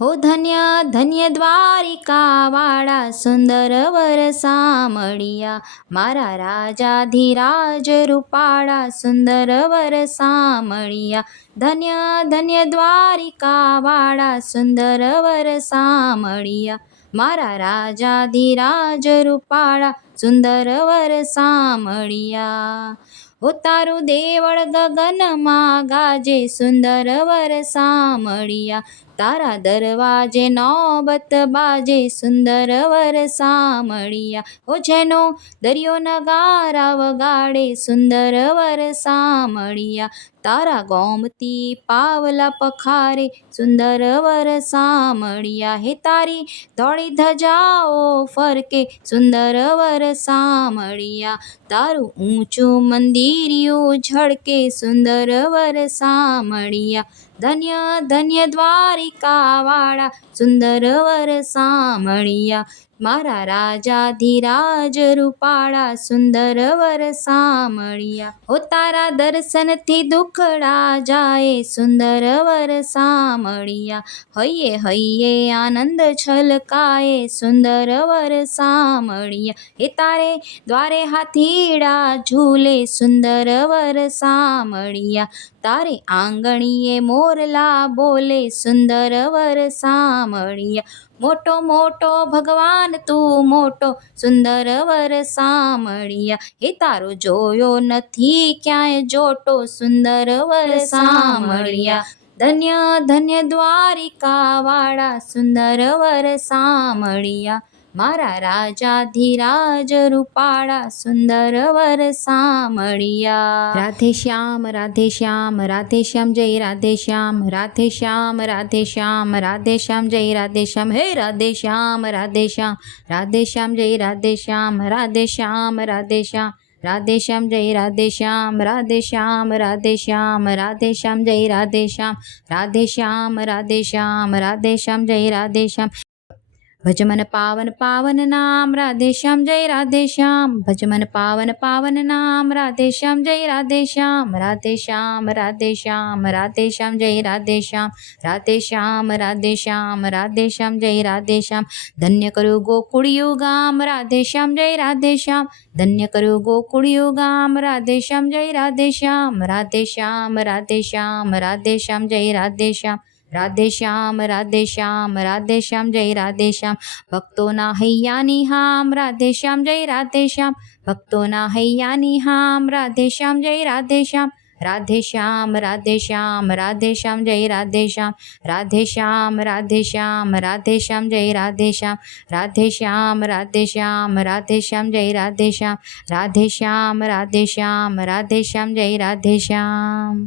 हो धन्य धन्य દ્વારિકાવાળા સુંદર વર સામળિયા, મારા રાજાધિરાજ રૂપાળા સુંદર વર સામળિયા. ધન્ય ધન્ય દ્વારિકાવાળા સુંદર વર સામળિયા, મારા રાજાધિરાજ રૂપાળા સુંદર વર સામળિયા. હો તારું દેવળ ગગનમાં ગાજે સુંદર વર સામળિયા, તારા દરવાજે નોબત બાજે સુંદર વર સામળિયા. હો જેનો દરિયો નગારા વગાડે સુંદર વર સામળિયા, તારા ગોમતી પાવલા પખારે સુંદર વર સામળિયા. હે તારી ધોળી ધજાઓ ફરકે સુંદર વર સામળિયા, તારું ઊંચું મંદિરિયું ઝળકે સુંદર વર સામળિયા. ધન્ય ધન્ય દ્વારિકાવાળા સુંદર વર સામળિયા, મારા રાજાધિરાજ રૂપાળા સુંદર વર સામળિયા. હો તારા દર્શનથી દુખડા જાય સુંદર વર સામળિયા, હૈયે હૈયે આનંદ છલકાય સુંદર વર સામળિયા. હે તારે દ્વારે હાથીડા ઝૂલે સુંદર વર સામળિયા, તારે આંગણીએ મોરલા બોલે સુંદર વર સામળિયા. મોટો મોટો ભગવાન તું મોટો સુંદર વર સામળિયા, હે તારો જોયો નથી ક્યાંય જોટો સુંદર વર સામળિયા. ધન્ય ધન્ય દ્વારિકાવાળા સુંદર વર સામળિયા, મારા રાજાધિરાજ રૂપાળા સુંદર વર સામળિયા. રાધે શ્યામ રાધે શ્યામ રાધે શ્યામ જય રાધે શ્યામ, રાધે શ્યામ રાધે શ્યામ રાધે શ્યામ જય રાધે શ્યામ. હે રાધે શ્યામ રાધે શ્યામ રાધે શ્યામ જય રાધે શ્યામ, રાધે શ્યામ રાધે શ્યામ રાધે શ્યામ જય રાધે શ્યામ, રાધે શ્યામ રાધે શ્યામ રાધે શ્યામ જય રાધે શ્યામ, રાધે શ્યામ રાધે શ્યામ રાધે શ્યામ જય રાધે શ્યામ. ભજ મન પાવન પાવન નામ રાધે શ્યામ જય રાધે શ્યામ, ભજ મન પાવન પાવન નામ રાધે શ્યામ જય રાધે શ્યામ, રાધે શ્યામ રાધે શ્યામ રાધે શ્યામ જય રાધે શ્યામ, રાધે શ્યામ રાધે શ્યામ રાધે શ્યામ જય રાધે શ્યામ. ધન્ય કર્યું ગોકુળિયું ગામ રાધે શ્યામ જય રાધે શ્યામ, ધન્ય કર્યું ગોકુળિયું ગામ રાધે શ્યામ જય રાધે શ્યામ, રાધે શ્યામ રાધે શ્યામ રાધે શ્યામ જય રાધે શ્યામ, રાધે શ્યામ રાધે શ્યામ રાધે શ્યામ જય રાધે શ્યામ. ભક્તોના હૈયાની હામ રાધે શ્યામ જય રાધે શ્યામ, ભક્તોના હૈયાની હામ રાધે શ્યામ જય રાધે શ્યામ, રાધે શ્યામ રાધે શ્યામ રાધે શ્યામ જય રાધે શ્યામ, રાધે શ્યામ રાધે શ્યામ રાધે શ્યામ જય રાધે શ્યામ, રાધે શ્યામ રાધે શ્યામ રાધે શ્યામ જય રાધે શ્યામ, રાધે શ્યામ રાધે શ્યામ રાધે શ્યામ જય રાધે શ્યામ.